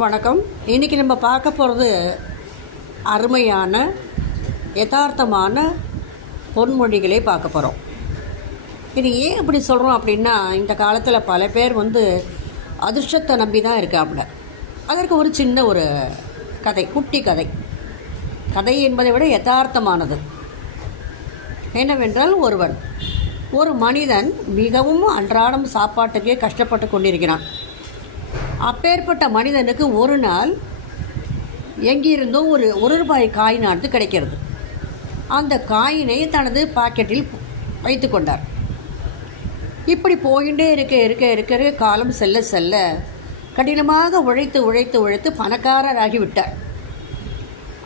வணக்கம். இன்றைக்கி நம்ம பார்க்க போகிறது அருமையான யதார்த்தமான பொன்மொழிகளை பார்க்க போகிறோம். இது ஏன் இப்படி சொல்கிறோம் அப்படின்னா, இந்த காலத்தில் பல பேர் அதிர்ஷ்டத்தை நம்பி தான் இருக்காப்புல. அதற்கு ஒரு சின்ன ஒரு கதை, குட்டி கதை. கதை என்பதை விட யதார்த்தமானது. என்னவென்றால், ஒரு மனிதன் மிகவும் அன்றாடம் சாப்பாட்டுக்கே கஷ்டப்பட்டு கொண்டிருக்கிறான். அப்பேற்பட்ட மனிதனுக்கு ஒரு நாள் எங்கிருந்தோ ஒரு ரூபாய் காயினானது கிடைக்கிறது. அந்த காயினை தனது பாக்கெட்டில் வைத்து கொண்டார். இப்படி போயிட்டே இருக்க காலம் செல்ல செல்ல கடினமாக உழைத்து பணக்காரராகிவிட்டார்.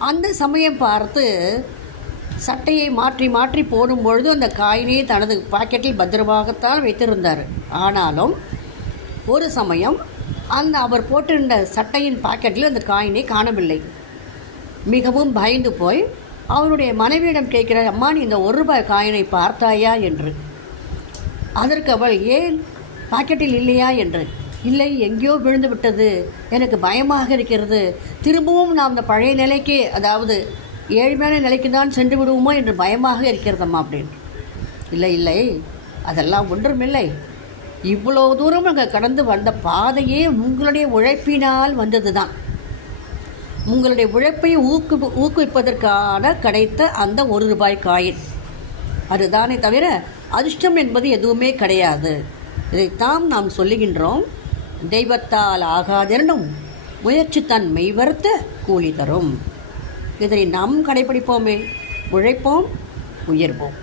அந்த சமயம் பார்த்து சட்டையை மாற்றி போடும்பொழுது அந்த காயினை தனது பாக்கெட்டில் பத்திரமாகத்தான் வைத்திருந்தார். ஆனாலும் ஒரு சமயம் அவர் போட்டிருந்த சட்டையின் பாக்கெட்டில் அந்த காயினை காணவில்லை. மிகவும் பயந்து போய் அவருடைய மனைவியிடம் கேட்கிறார், அம்மா, நீ இந்த ஒரு ரூபாய் காயினை பார்த்தாயா என்று. அதற்கு அவள், ஏன் பாக்கெட்டில் இல்லையா என்று. இல்லை, எங்கேயோ விழுந்து விட்டது, எனக்கு பயமாக இருக்கிறது, திரும்பவும் நாம் அந்த பழைய நிலைக்கே, அதாவது ஏழ்மையான நிலைக்கு தான் சென்று விடுவோமோ என்று பயமாக இருக்கிறதம்மா அப்படின்னு. இல்லை, அதெல்லாம் ஒன்றுமில்லை. இவ்வளோ தூரம் நாங்கள் கடந்து வந்த பாதையே உங்களுடைய உழைப்பினால் வந்தது தான். உங்களுடைய உழைப்பை ஊக்குவிப்பதற்கான கிடைத்த அந்த ஒரு ரூபாய் காயின் அதுதானே தவிர அதிர்ஷ்டம் என்பது எதுவுமே கிடையாது. இதைத்தான் நாம் சொல்லுகின்றோம். தெய்வத்தால் ஆகாதெனும் முயற்சி தன் மெய்வருத்த கூலி தரும். இதனை நாம் கடைபிடிப்போமே. உழைப்போம், உயர்வோம்.